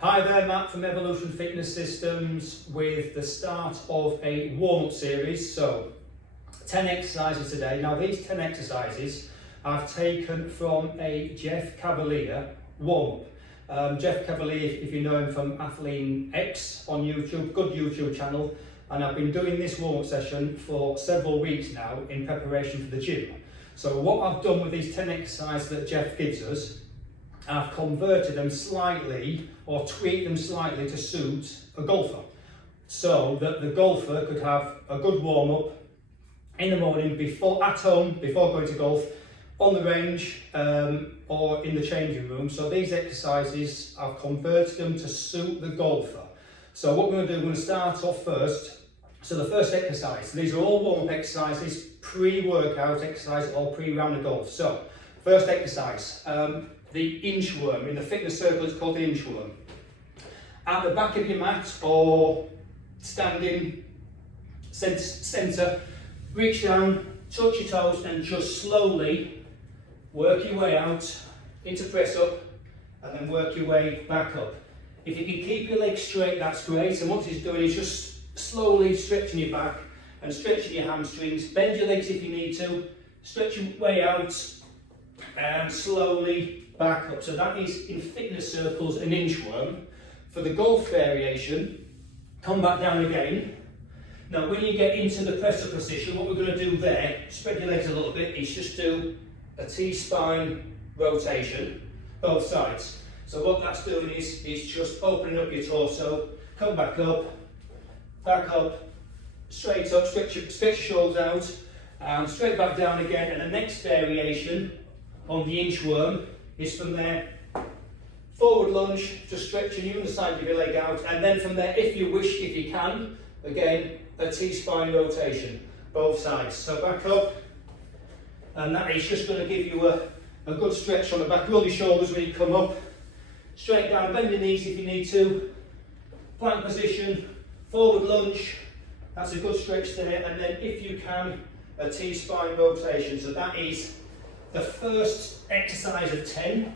Hi there, Matt from Evolution Fitness Systems with the start of a warm-up series. So 10 exercises today. Now these 10 exercises I've taken from a Jeff Cavalier warm-up. Jeff Cavalier, if you know him from Athlene X on YouTube, good YouTube channel, and I've been doing this warm-up session for several weeks now in preparation for the gym. So what I've done with these 10 exercises that Jeff gives us, I've converted them slightly or tweaked them slightly to suit a golfer, so that the golfer could have a good warm-up in the morning at home before going to golf, on the range or in the changing room. So these exercises, I've converted them to suit the golfer. So what we're going to do, we're going to start off first. So the first exercise, these are all warm-up exercises, pre-workout exercises or pre-round of golf. So first exercise, the inchworm. In the fitness circle it's called the inchworm. At the back of your mat or standing centre, reach down, touch your toes and just slowly work your way out into press up and then work your way back up. If you can keep your legs straight, that's great. And what he's doing is just slowly stretching your back and stretching your hamstrings. Bend your legs if you need to, stretch your way out and slowly back up. So that is, in fitness circles, an inchworm. For the golf variation, come back down again. Now when you get into the press up position, what we're going to do there, spread your legs a little bit, is just do a T-spine rotation, both sides. So what that's doing is just opening up your torso, come back up, straight up, stretch your shoulders out, and straight back down again. And the next variation on the inchworm is from there, forward lunge, just stretching the underside of your leg out, and then from there, if you wish, if you can, again, a T-spine rotation, both sides. So back up, and that is just going to give you a good stretch on the back. Roll your shoulders when you come up, straight down, bend your knees if you need to, plank position, forward lunge, that's a good stretch there, and then if you can, a T-spine rotation. So that is the first exercise of 10.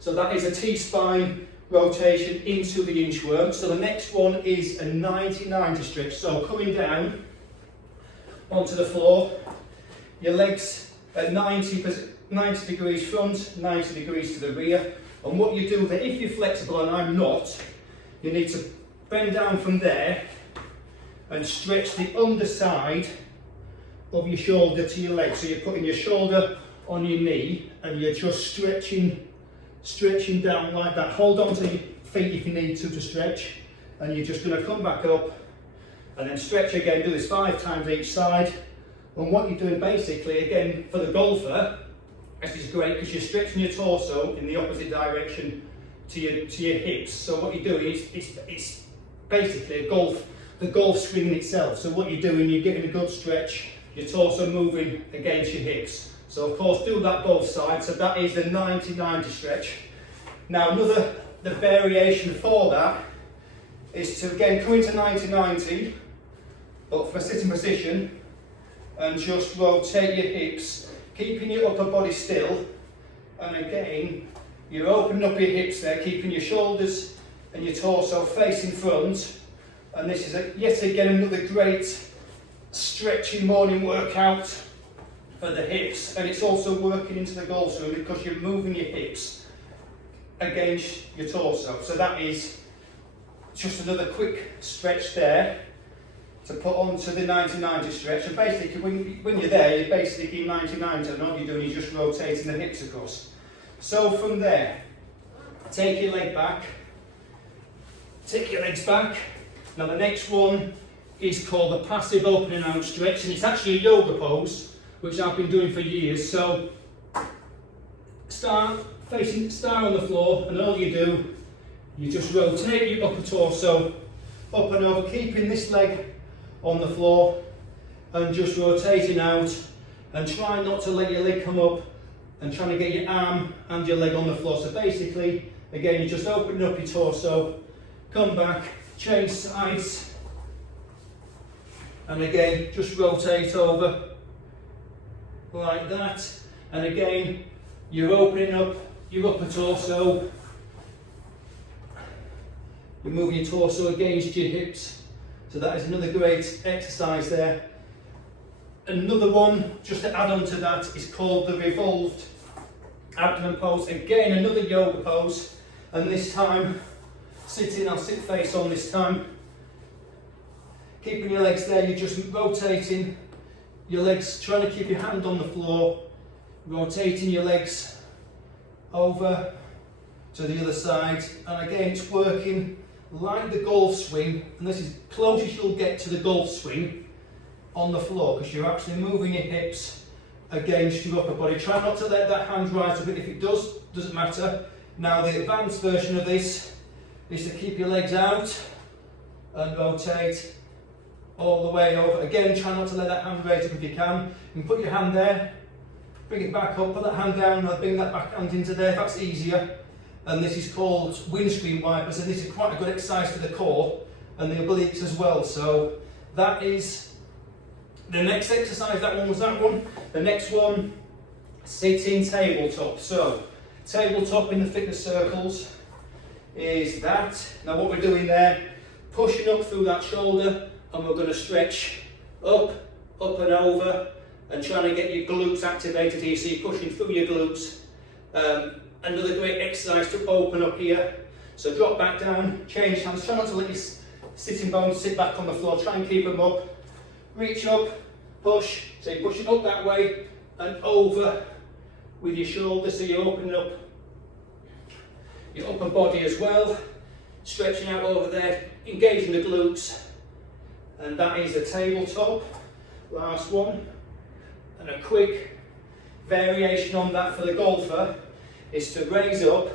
So that is a T-spine rotation into the inchworm. So the next one is a 90-90 stretch. So coming down onto the floor, your legs at 90 degrees front, 90 degrees to the rear. And what you do there, if you're flexible and I'm not, you need to bend down from there and stretch the underside of your shoulder to your leg. So you're putting your shoulder on your knee and you're just stretching down like that. Hold on to your feet if you need to stretch, and you're just going to come back up and then stretch again. Do this 5 times each side. And what you're doing basically, again, for the golfer, this is great because you're stretching your torso in the opposite direction to your hips. So what you're doing is it's basically the golf swing in itself. So what you're doing, you're getting a good stretch, your torso moving against your hips. So of course do that both sides. So that is the 90-90 stretch. Now the variation for that is to again come into 90-90, but from a sitting position, and just rotate your hips, keeping your upper body still. And again, you're opening up your hips there, keeping your shoulders and your torso facing front. And this is yet again another great stretchy morning workout for the hips, and it's also working into the golf swing because you're moving your hips against your torso. So that is just another quick stretch there to put onto the 90-90 stretch. And basically when you're there, you're basically in 90-90, and all you're doing is just rotating the hips across. So from there, take your legs back. Now the next one is called the passive opening out stretch, and it's actually a yoga pose which I've been doing for years. So start on the floor, and all you do, you just rotate your upper torso up and over, keeping this leg on the floor and just rotating out, and try not to let your leg come up and trying to get your arm and your leg on the floor. So basically, again, you're just opening up your torso, come back, change sides, and again, just rotate over like that. And again, you're opening up your upper torso You're moving your torso against your hips. So that is another great exercise there. Another one, just to add on to that, is called the Revolved abdomen pose. Again, another yoga pose, and this time sitting. I'll sit face on this time. Keeping your legs there, you're just rotating your legs, trying to keep your hand on the floor, rotating your legs over to the other side. And again, it's working like the golf swing, and this is close as you'll get to the golf swing on the floor, because you're actually moving your hips against your upper body. Try not to let that hand rise a bit. If it does, doesn't matter. Now the advanced version of this is to keep your legs out and rotate all the way over. Again, try not to let that hand raise up if you can. You can put your hand there, bring it back up, put that hand down, and bring that back hand into there if that's easier. And this is called windscreen wipers, and this is quite a good exercise for the core and the obliques as well. So that is the next exercise. That one was that one. The next one, sitting tabletop. So tabletop in the fitness circles is that. Now what we're doing there, pushing up through that shoulder, and we're going to stretch up and over, and trying to get your glutes activated here. So you're pushing through your glutes. Another great exercise to open up here. So drop back down, change hands. Try not to let your sitting bones sit back on the floor. Try and keep them up. Reach up, push. So you're pushing up that way and over with your shoulders. So you're opening up your upper body as well. Stretching out over there, engaging the glutes. And that is a tabletop. Last one. And a quick variation on that for the golfer is to raise up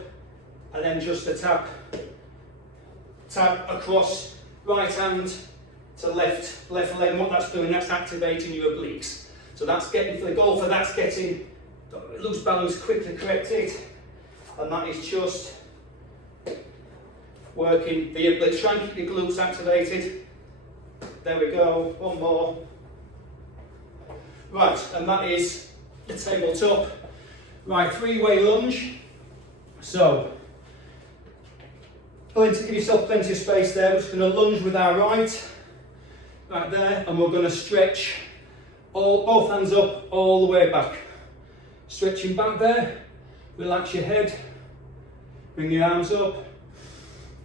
and then just to tap across, right hand to left leg. And what that's doing, that's activating your obliques. So that's getting, for the golfer, that's getting loose balance quickly corrected, and that is just working the obliques. Try and keep your glutes activated. There we go, one more. Right, and that is the tabletop. Right, three-way lunge. So, give yourself plenty of space there. We're just going to lunge with our right there, and we're going to stretch both hands up all the way back. Stretching back there, relax your head, bring your arms up,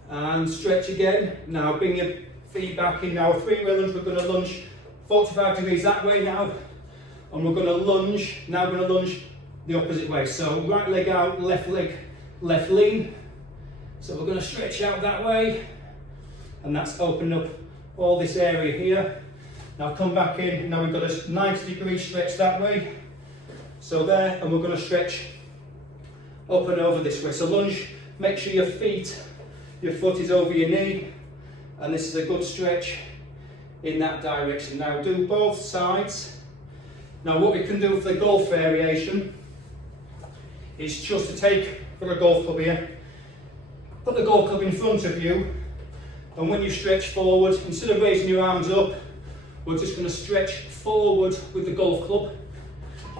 and stretch again. Now bring your feet back in. Now a three-way lunge, we're going to lunge 45 degrees that way now, and we're going to lunge, now we're going to lunge the opposite way. So right leg out, left leg, left lean. So we're going to stretch out that way, and that's opening up all this area here. Now come back in, now we've got a 90-degree stretch that way. So there, and we're going to stretch up and over this way. So lunge, make sure your foot is over your knee, and this is a good stretch in that direction. Now do both sides. Now what we can do for the golf variation is just to take, for a golf club here, put the golf club in front of you, and when you stretch forward, instead of raising your arms up, we're just going to stretch forward with the golf club.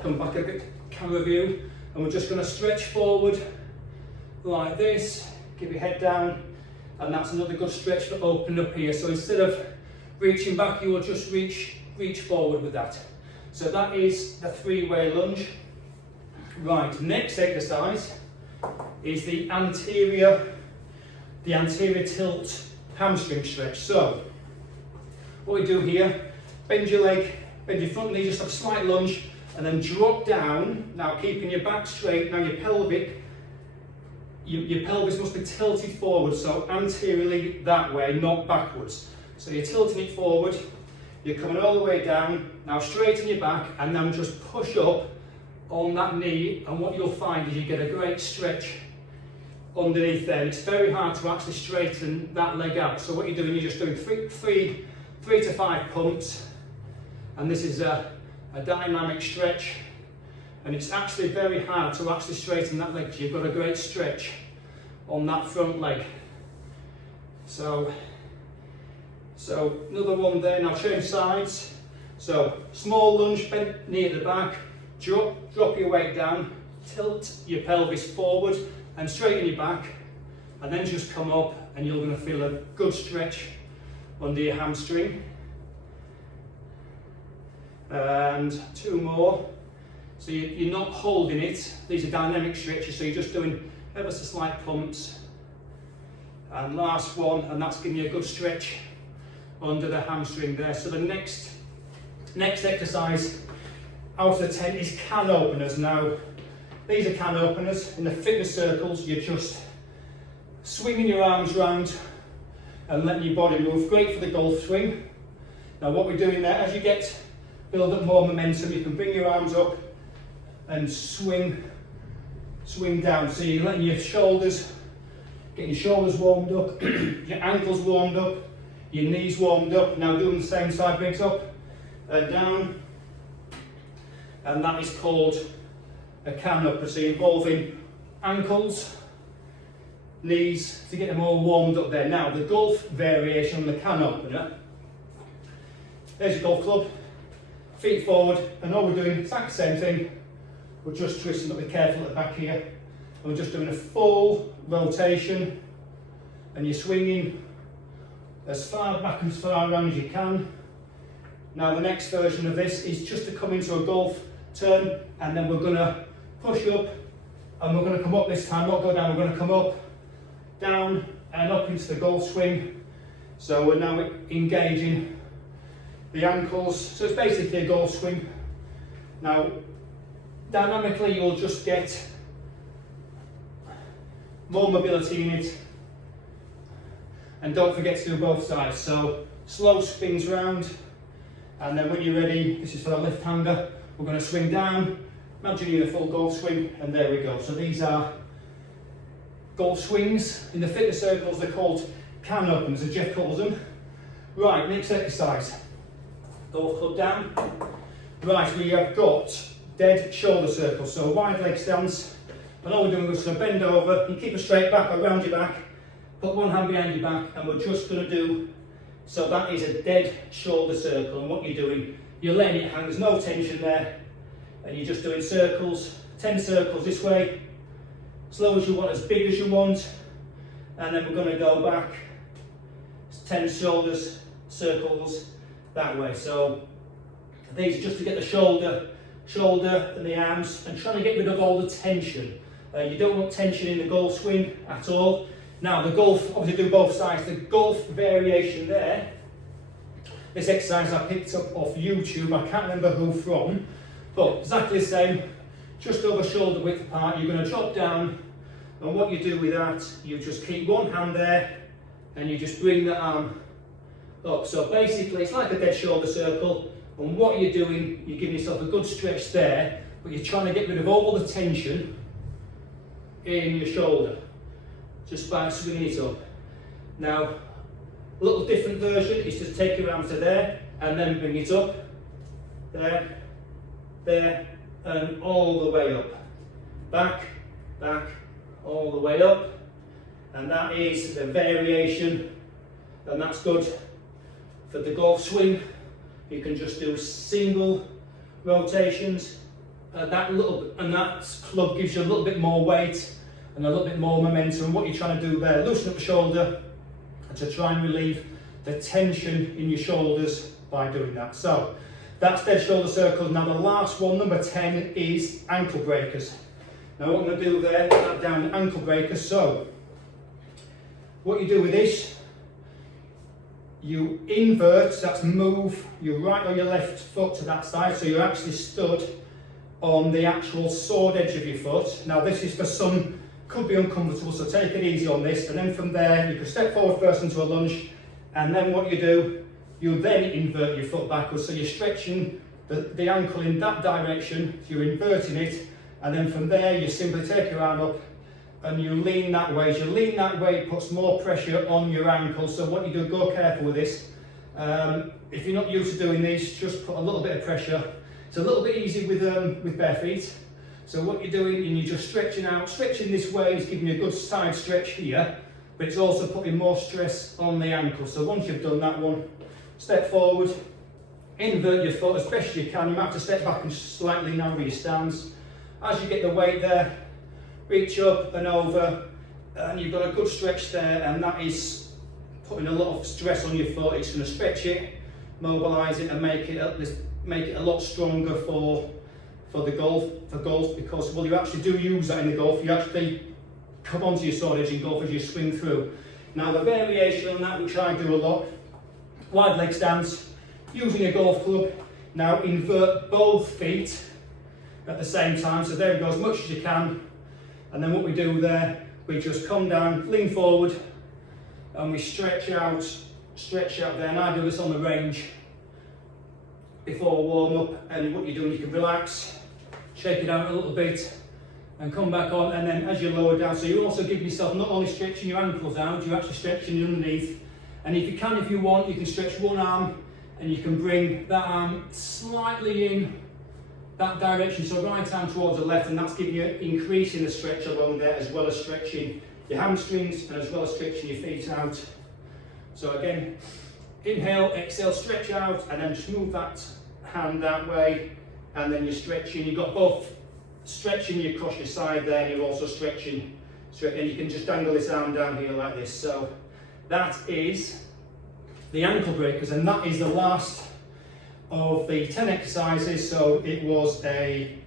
Come back a bit, camera view, and we're just going to stretch forward like this, keep your head down, and that's another good stretch for opening up here. So instead of reaching back, you will just reach forward with that. So that is a three-way lunge. Right, next exercise is the anterior tilt hamstring stretch. So what we do here, bend your leg, bend your front knee, just have a slight lunge, and then drop down. Now keeping your back straight. Now your pelvis must be tilted forward, so anteriorly that way, not backwards. So you're tilting it forward, you're coming all the way down. Now straighten your back, and then just push up on that knee, and what you'll find is you get a great stretch underneath there. It's very hard to actually straighten that leg out. So what you're doing, you're just doing three to five pumps, and this is a dynamic stretch, and it's actually very hard to actually straighten that leg because you've got a great stretch on that front leg. So another one there. Now change sides. So small lunge, bend knee at the back, drop your weight down, tilt your pelvis forward and straighten your back. and then just come up, and you're going to feel a good stretch under your hamstring. And 2 more. So you're not holding it. These are dynamic stretches, so you're just doing ever so slight pumps. And last one, and that's giving you a good stretch under the hamstring there. So the next exercise out of the 10 is can openers. Now, these are can openers. In the fitness circles, you're just swinging your arms round and letting your body move. Great for the golf swing. Now what we're doing there, as you build up more momentum, you can bring your arms up and swing down. So you're letting your shoulders, getting your shoulders warmed up, your ankles warmed up, your knees warmed up. Now doing the same side, brings up and down. And that is called a can upper. So you're involving ankles, knees, to get them all warmed up there. Now the golf variation on the can opener, there's your golf club, feet forward, and all we're doing, exactly the same thing, we're just twisting, but be careful at the back here, and we're just doing a full rotation, and you're swinging as far back and as far around as you can. Now the next version of this is just to come into a golf turn, and then we're going to push up, and we're going to come up this time, not go down, we're going to come up, down, and up into the golf swing. So we're now engaging the ankles, so it's basically a golf swing. Now dynamically you'll just get more mobility in it, and don't forget to do both sides. So slow spins round, and then when you're ready, this is for the left hander, we're going to swing down, imagine you're in a full golf swing, and there we go. So these are golf swings. In the fitness circles they're called can openers, as Jeff calls them. Right, next exercise. Golf club down. Right, we have got dead shoulder circles, so wide leg stance, and all we're doing is going to bend over, you keep a straight back around your back, put one hand behind your back, and we're just going to do, so that is a dead shoulder circle, and what you're doing, you're letting it hang, there's no tension there, and you're just doing circles, 10 circles this way, slow as you want, as big as you want, and then we're going to go back, 10 shoulders, circles, that way. So these are just to get the shoulder and the arms, and trying to get rid of all the tension. You don't want tension in the golf swing at all. Now the golf, obviously do both sides. The golf variation there, this exercise I picked up off YouTube, I can't remember who from, but exactly the same, just over shoulder width apart. You're going to drop down, and what you do with that, you just keep one hand there, and you just bring the arm up. So basically it's like a dead shoulder circle, and what you're doing, you're giving yourself a good stretch there, but you're trying to get rid of all the tension in your shoulder just by swinging it up. Now a little different version is just take your arms to there and then bring it up, there, and all the way up, back, all the way up, and that is the variation, and that's good for the golf swing. You can just do single rotations, that club gives you a little bit more weight and a little bit more momentum. What you're trying to do there, loosen up the shoulder to try and relieve the tension in your shoulders by doing that. So that's dead shoulder circles. Now the last one, number 10, is ankle breakers. Now what I'm going to do there, put that down, ankle breakers. So what you do with this, you invert, that's move your right or your left foot to that side, so you're actually stood on the actual sword edge of your foot. Now this is for some, could be uncomfortable, so take it easy on this, and then from there you can step forward first into a lunge, and then what you do, you then invert your foot backwards, so you're stretching the ankle in that direction, you're inverting it, and then from there you simply take your arm up and you lean that way. As you lean that way, it puts more pressure on your ankle. So what you do, go careful with this. If you're not used to doing these, just put a little bit of pressure. It's a little bit easy with bare feet. So what you're doing, and you're just stretching out. Stretching this way is giving you a good side stretch here, but it's also putting more stress on the ankle. So once you've done that one, step forward, invert your foot as best as you can. You might have to step back and slightly narrow your stance. As you get the weight there, reach up and over, and you've got a good stretch there, and that is putting a lot of stress on your foot. It's going to stretch it, mobilise it, and make it a lot stronger for golf, because, well, you actually do use that in the golf. You actually come onto your sword edge in golf as you swing through. Now the variation on that, which I do a lot, wide leg stance, using a golf club. Now invert both feet at the same time, so there we go, as much as you can. And then what we do there, we just come down, lean forward, and we stretch out there. And I do this on the range before warm up. And what you're doing, you can relax, shake it out a little bit, and come back on. And then as you lower down, so you also give yourself not only stretching your ankles out, you're actually stretching underneath. And if you want, you can stretch one arm, and you can bring that arm slightly in that direction, so right arm towards the left, and that's giving you increasing the stretch along there, as well as stretching your hamstrings and as well as stretching your feet out. So again, inhale, exhale, stretch out, and then just move that hand that way, and then you're stretching. You've got both stretching across your side there, and you're also stretching, and you can just dangle this arm down here like this. So that is the ankle breakers, and that is the last of the 10 exercises. So it was a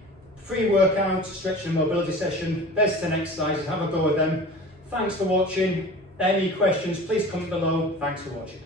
pre-workout stretch and mobility session. There's 10 exercises, have a go with them. Thanks for watching. Any questions, please comment below. Thanks for watching.